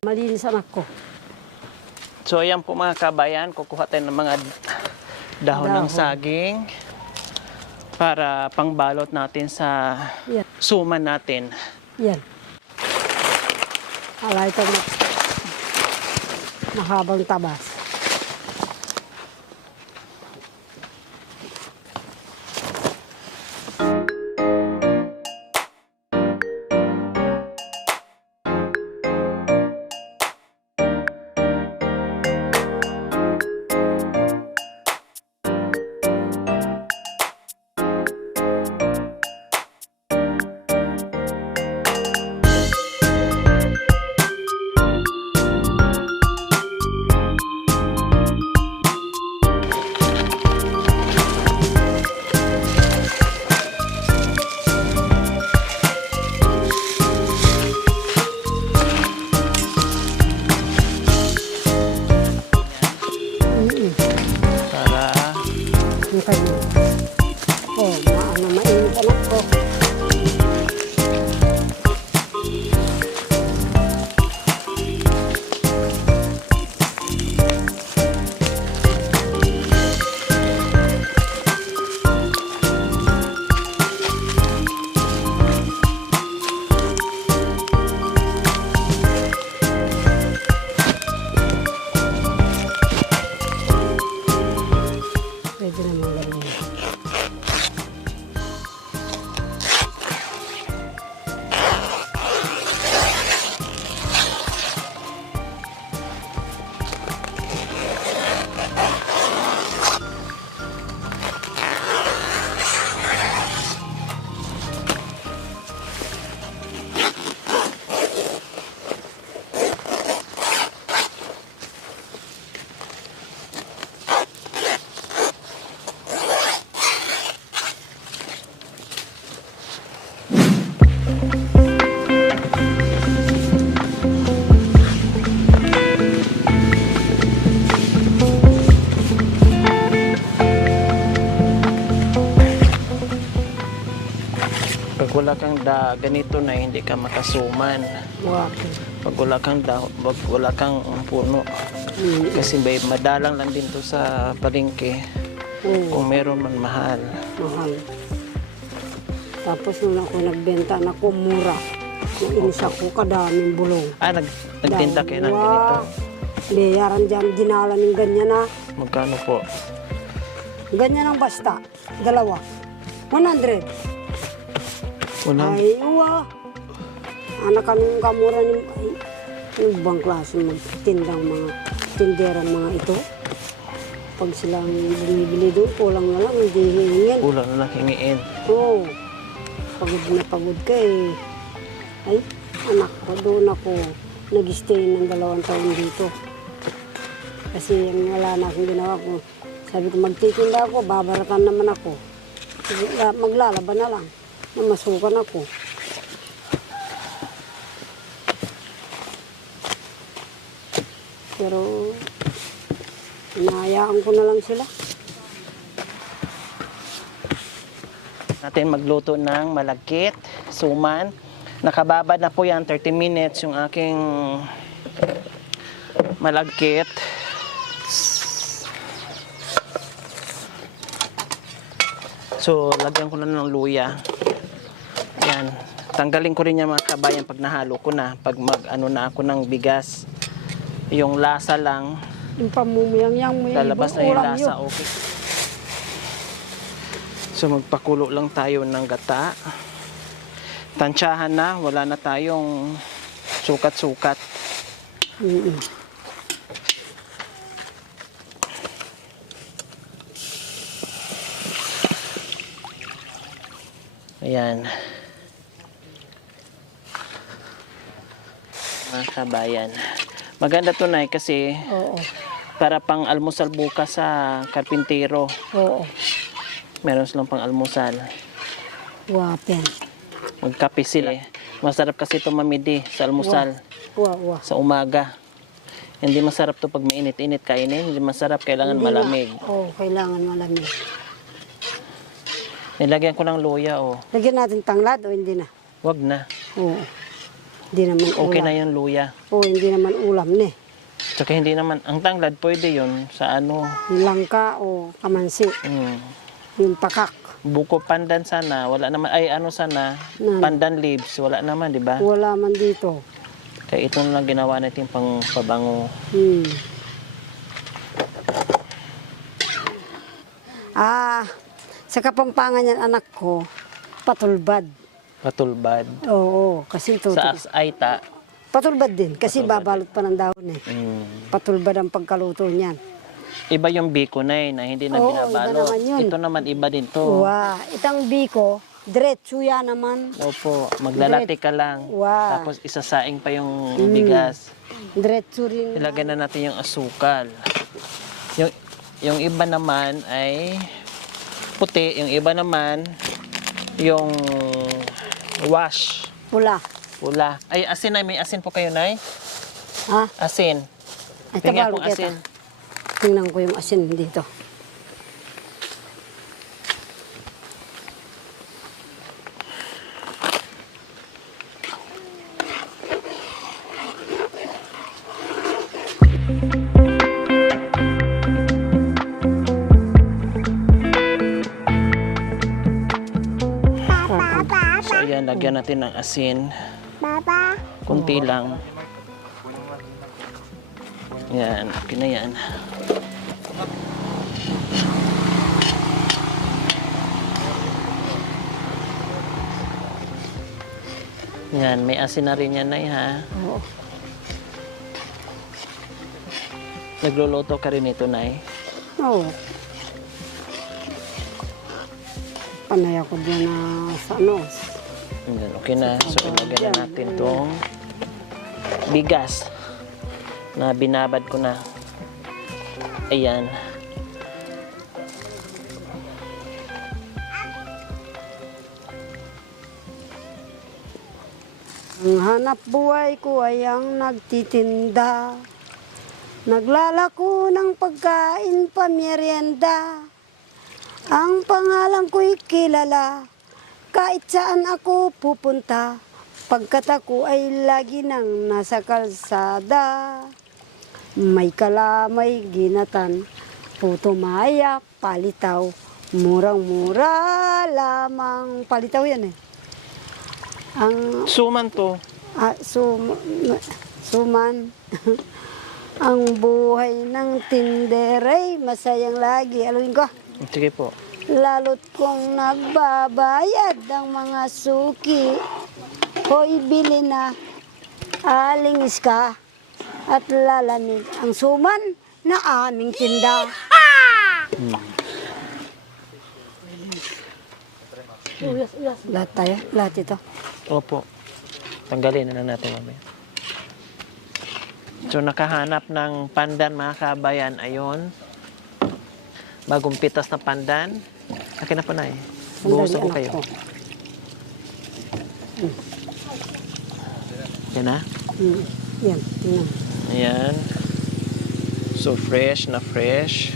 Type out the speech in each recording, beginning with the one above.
Malinis anak ko. So ayan po mga kabayan, kukuha tayo ng mga dahon ng saging para pangbalot natin sa suman natin. Yan. Ala ito mahabang tabas. Oh, mainit anak ko. Pwede naman ganyan. Pag wala kang ganito na hindi ka makasuman. Pag wala kang puno. Kasi madalang lang din to sa palengke. Kung meron man mahal. Mahal. Tapos nung ako nagbenta na ko mura. Nainis ako kadaming bulong. Nagtinda kayo ng ganito? Bayaran dyan, dinala ng ganyan na. Magkano po? Ganyan ang basta. Dalawa. 100. Ay, uwa. Anak kanong kamura ni yung bang klase magtindang mga tinderang mga ito. Pag silang bumibili doon, kulang na lang, hindi hingin. Kulang na lang hingiin. Oo. Pagod na pagod ka eh. Ay, anak ko, doon ako nag-stay ng 2 taon dito. Kasi wala na akong ginawa ko. Sabi ko, magtitinda ako, babaratan naman ako. Maglalaban na lang. Namasukan ako. Pero, hinahayaan ko na lang sila. Natin magluto ng malagkit, suman. Nakababad na po yan, 30 minutes yung aking malagkit. So, lagyan ko na ng luya. Ayan. Tanggalin ko rin yan mga kabayan pag nahalo ko na. Pag mag-ano na ako ng bigas. Yung lasa lang. Yung pamumuyang mo yung lalabas na yung lasa. Okay. So, magpakulo lang tayo ng gata. Tansyahan na. Wala na tayong sukat-sukat. Ayan. Mga kabayan. Maganda to na kasi para pang almusal bukas sa karpintero. Oo. Meron silang pang almusal. Wapen. Magkape sila. Masarap kasi ito mamidi sa almusal. Wa. Sa umaga. Hindi masarap to pag mainit-init kainin. Hindi masarap, kailangan malamig. Oo, kailangan malamig. Nilagyan ko ng luya, oh. Lagyan natin tanglad o hindi na? Wag na. Oo. Hindi naman Okay ulam. na yung luya. Oo, hindi naman ulam ne. Tsaka hindi naman, ang tanglad pwede yun sa ano, Langka o kamansi. Yung pakak. buko pandan sana, wala naman, ay ano sana, pandan leaves, wala naman, di ba? Wala man dito. Kaya ito na lang ginawa natin pang pabango. Sa Kapampangan yan anak ko, patulbad. Patulbad. Oo, kasi ito. Sa Aita. Patulbad din, kasi babalot pa ng dahon eh. Patulbad ang pagkaluto niyan. Iba yung bikonay na hindi na Oo, binabalot. iba naman yun. Ito naman iba din to. Wow, itang biko, diretso yan naman. Opo, maglalati ka lang. Wow. Tapos isasaing pa yung bigas. Diretso rin. Ilagay na natin yung asukal. Yung iba naman ay puti, yung iba naman yung wash. Pula. Pula. Ay, asin na. May asin po kayo, Nay? Ha? Asin. Ay, Tingnan tabalo pong asin. kita. Tingnan ko yung asin dito. So, ayan, lagyan natin ng asin. Papa. Kunti lang. Yan, okay na yan. Yan, may asin na rin yan, Nay, ha? Oo. Nagluluto ka rin ito, Nay? Oo. Panay ako dyan sa ano. Yan, okay na. So, ilagyan na natin itong bigas na binabad ko na. Ayan. Ang hanap buhay ko ay ang nagtitinda. Naglalako ng pagkain pamerienda. Ang pangalan ko'y kilala. Kahit saan ako pupunta. Pagkat ako ay lagi nang nasa kalsada. May kalamay ginatan. Puto mayak, palitaw. Murang-mura lamang. Palitaw yan eh. Ang Suman to. suman. Ang buhay ng tinderay masayang lagi. Aluin ko. Sige po. Lalo't kung nagbabayad ang mga suki. Hoy, bili na. Alingis ka at lalamig ang suman na aming tinda. Lahat tayo? Lahat ito? Opo. Tanggalin na lang natin mamaya. So, nakahanap ng pandan, mga kabayan. Ayun. Bagong pitas na pandan. Akin na po, Nay. Buhusan ko Sandali, kayo. anak ko. Yan na. Yan, tingnan. Ayan. So, fresh na fresh.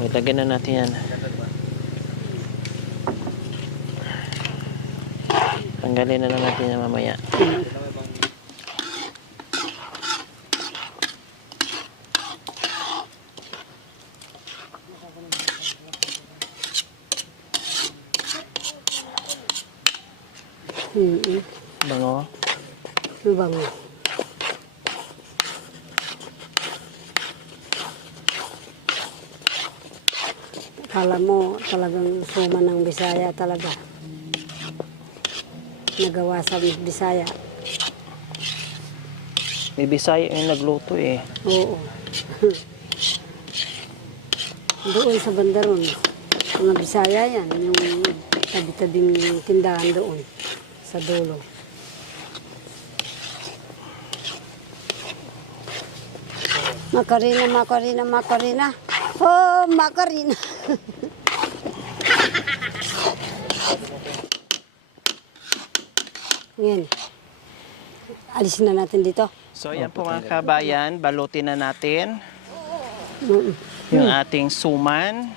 Ilagyan na natin yan. Tanggalin na lang natin yan mamaya. Bango. Ano bango? Kala mo talagang suman ng Bisaya talaga. Nagawa sa Bisaya. May Bisaya yung nagluto eh. Oo. Doon sa Bandaron, mga Bisaya yan, yung tabi-tabing tindahan doon sa dulo. Makarina, Makarina, Makarina. Oh, Makarina. Ngayon. alisin na natin dito. So yan po mga kabayan, balutin na natin Mm. yung ating suman.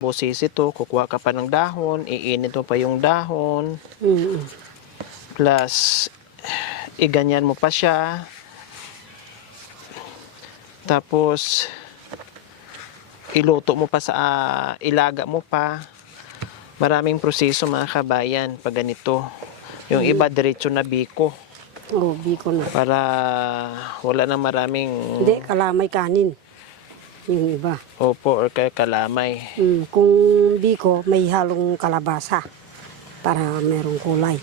Busis ito, kukuha ka pa ng dahon, iinit mo pa yung dahon, Mm. plus iganyan mo pa siya. Tapos iluto mo pa sa ilaga mo pa. Maraming proseso mga kabayan pag ganito. Yung iba diretso na biko Oh, biko na. para wala nang maraming Hindi, kalamay kanin. Yung iba. opo or kaya kalamay. Kung biko, may halong kalabasa para merong kulay.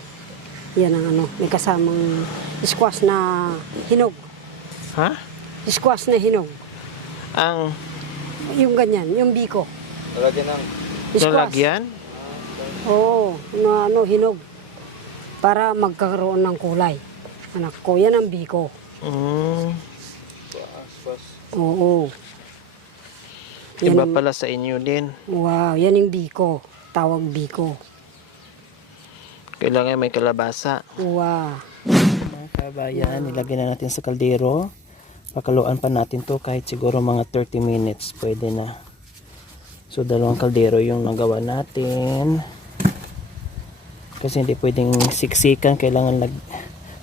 Yan ang ano, may kasamang squash na hinog. Ha? Squash na hinog. Ang Yung ganyan, yung biko. Squash. lalagyan? Oo, na ano, hinog. Para magkakaroon ng kulay. Anak ko, yan ang biko. Mm, Oo. iba Yan, pala sa inyo din. wow, yan yung biko. Tawag biko. Kailangan may kalabasa. Wow. Mga kabayan, nilagay na natin sa kaldero. Pakaluan pa natin to kahit siguro mga 30 minutes. Pwede na. So, dalawang kaldero yung nagawa natin. Kasi hindi pwedeng siksikan. Kailangan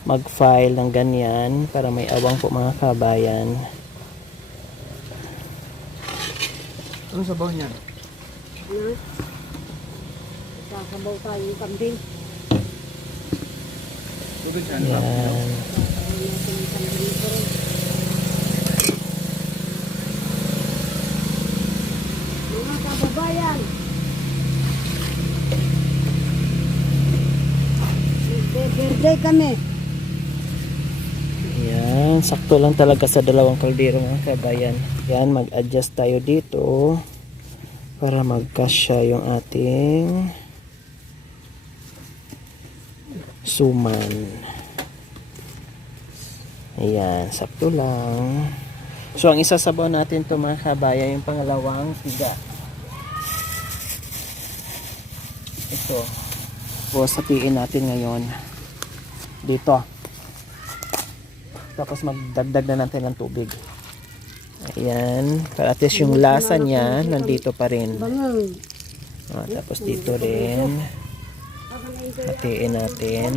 mag-file ng ganyan para may awang po mga kabayan. Ano sabaw niyan? Ano? Sasabaw tayo yung kambing. Yan. Mga kababayan, birthday kami. Yan, sakto lang talaga sa dalawang kaldero mga kabayan. Yan, mag-adjust tayo dito para magkasya yung ating suman. Ayan, sakto lang. So, ang isasabaw natin to mga kabayan, yung pangalawang siga. Ito. Tapos, hatiin natin ngayon dito. Tapos, magdagdag na natin ng tubig. Ayan. Para at least yung lasa niya, nandito pa rin. Bangang. Tapos, dito rin. Hatiin natin.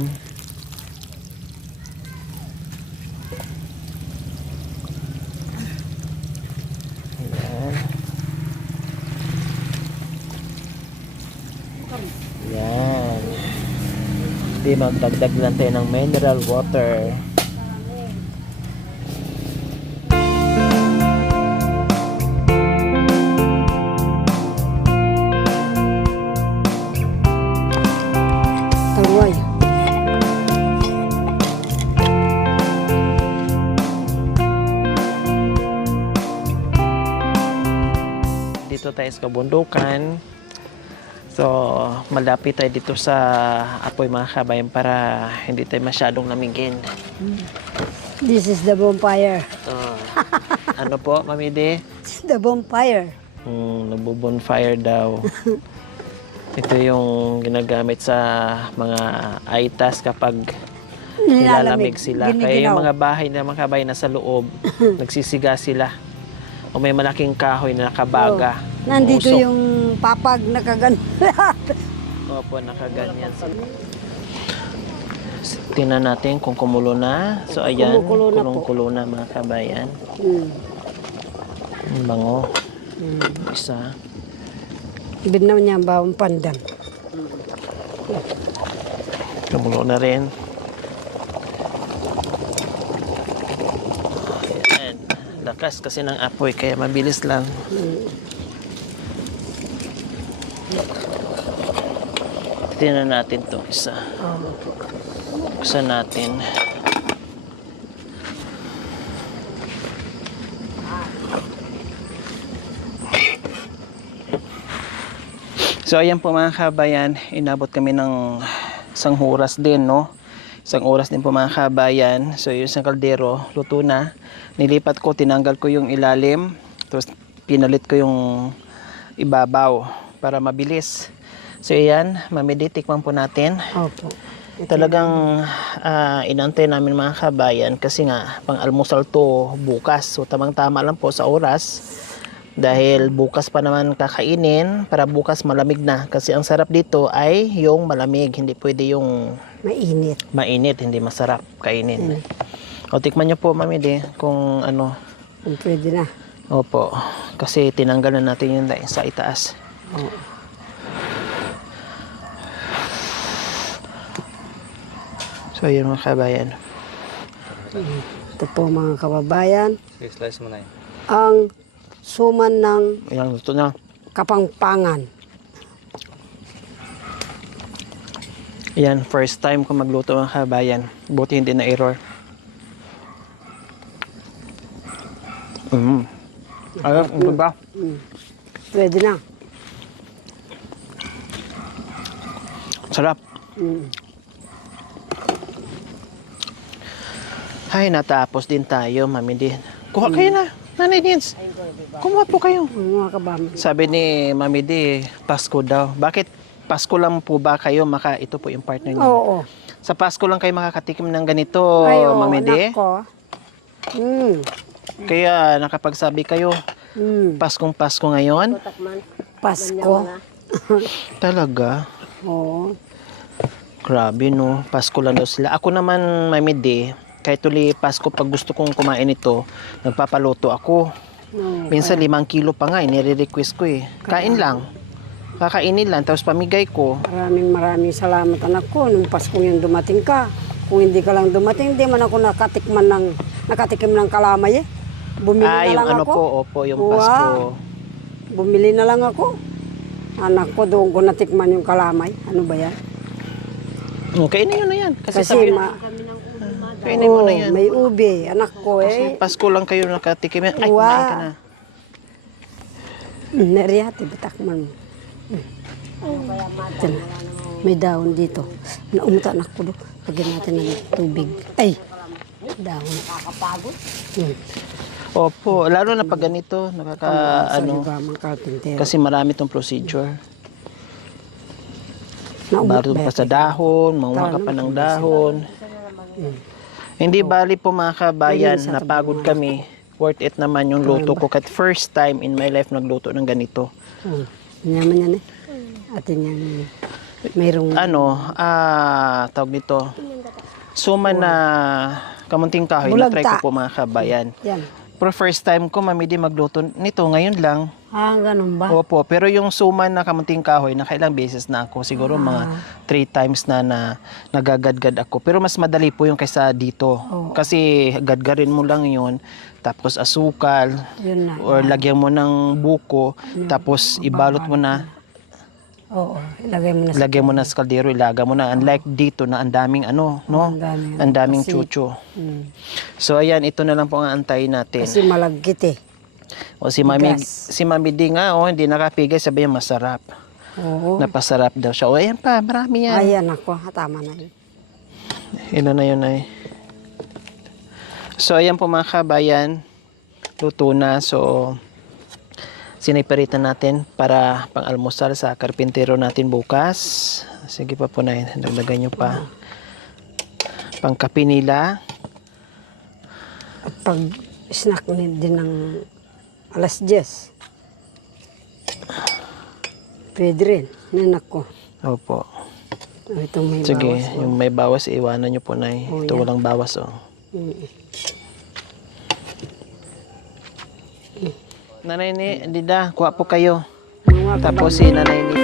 Ayan. Ayan. Hindi, magdagdag lang tayo ng mineral water. Taluay. Dito tayo sa kabundukan. So, malapit tayo dito sa apoy mga kabayan para hindi tayo masyadong lamigin. This is the bonfire. So, ano po, Mami De? This is the bonfire. Nagbo-bonfire daw. Ito yung ginagamit sa mga aitas kapag nilalamig sila. Kaya yung mga bahay na mga kabayan nasa loob, nagsisiga sila. O may malaking kahoy na nakabaga. Nandito Usok. yung papag nakagan. Opo, nakaganyan sila. Tingnan natin kung kumulo na. So ayan, Kumukulo na po. kulong-kulo na mga kabayan. Ang bango. Isa. Binaw niya ang bawang pandan. Kumulo na rin. Ayan. Lakas kasi ng apoy kaya mabilis lang. Tingnan natin to isa. Buksan natin. So ayan po mga kabayan, inabot kami ng isang oras din, no? Isang oras din po mga kabayan. So yung isang kaldero, luto na. Nilipat ko, tinanggal ko yung ilalim. Tapos pinalit ko yung ibabaw para mabilis. So ayan, mamidi, tikman po natin. Opo. Talagang inantay namin mga kabayan kasi nga pang almusal to bukas. So tamang-tama lang po sa oras. Dahil bukas pa naman kakainin para bukas malamig na. Kasi ang sarap dito ay yung malamig. Hindi pwede yung Mainit. mainit. Hindi masarap kainin. O tikman nyo po mami di kung ano. Kung pwede na. Opo. Kasi tinanggal na natin yung sa itaas. Oo. So yun mga kabayan. Ito po mga kababayan. Slice mo na yun. Ang suman ng Ayan, luto na. Kapampangan. Ayan, first time ko magluto mga kabayan. Buti hindi na error. Ayun, ito ba? Pwede na. Sarap. Ay, natapos din tayo, mami din. Kuha kayo na, Nanay Nins. Kumuha po kayo. Mga kababayan. Sabi ni Mami di, Pasko daw. Bakit Pasko lang po ba kayo ito po yung partner niyo? Oo. Sa Pasko lang kayo makakatikim ng ganito, Ay, oo, Mami di? anak ko. Kaya nakapagsabi kayo, Paskong Pasko ngayon? Pasko. Talaga? Oo. Grabe no, Pasko lang daw sila. Ako naman, Mami di, kahit tuli Pasko pag gusto kong kumain ito, nagpapaluto ako. No. Minsan 5 kilo pa nga, nire-request ko eh. Kain lang. Kakainin lang, tapos pamigay ko. Maraming salamat anak ko. Nung Pasko yung dumating ka. Kung hindi ka lang dumating, hindi man ako nakatikim ng kalamay eh. Bumili na Yung lang ano ako. po, opo, yung Wow. Pasko. Bumili na lang ako. Anak ko, doon ko natikman yung kalamay. Ano ba yan? Kainin nyo na yan. Kasi, Kasi sabi, kainin mo na yan. may ube. Anak ko Kasi eh. Pasko lang kayo nakatikim yan. Ay, Wow. kumain ka na. Nariyate, batakman mo. Ito na. May daon dito. Naumuta anak ko doon. Lagyan natin ng tubig. Ay! Daon. Nakakapagod. Opo, lalo na pag ganito, ano, Mga karpintero. kasi marami tong procedure. Naumot Bago ba pa sa dahon, manguha ka pa ng dahon. Hindi bali po mga kabayan, napagod kami. Worth it naman yung luto ko. Kat first time in my life nagluto ng ganito. Yaman yan eh. Atin yan. Mayroong... Tawag nito. Suman na kamunting kahoy. Na-try Bulagta. ko po mga kabayan. Yan. Pero first time ko, Mami Di, magluto nito. Ngayon lang. Ganun ba? Opo, pero yung suman na kamunting kahoy, nakailang beses na ako. Siguro mga 3 times na nagagadgad ako. Pero mas madali po yung kaysa dito. Kasi gadgarin mo lang yun. Tapos asukal. Yun na. Or lagyan mo ng buko. Tapos ibalot mo na. Oo. Ilagay mo na sa... Lagyan mo na sa kaldero, ilaga mo na. Unlike dito na ang daming no? Ang daming chucho. So ayan, ito na lang po ang antayin natin. Kasi malagkit eh. O si Mami Di nga, hindi nakapigay, sabi niya masarap. Oo. Napasarap daw siya. O ayan pa, marami yan. Ayan ako. Tama na yun. Ino na yun ay. So ayan po mga kabayan, luto na. So siniperitan natin para pang-almusal sa karpintero natin bukas. Sige pa po na, dagdagan nyo pa. Pangkape nila. At pag snack din ng alas 10. Pwede rin, nanak ko. Opo. Itong may Sige, bawas. yung may bawas, iwanan nyo po na. Oh, Ito yan. walang bawas, oh. Nanay ni Dida, kuha po kayo. Mga Tapos kabang- si Nanay ni...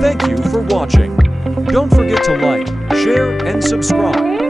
Thank you for watching. Don't forget to like, share, and subscribe.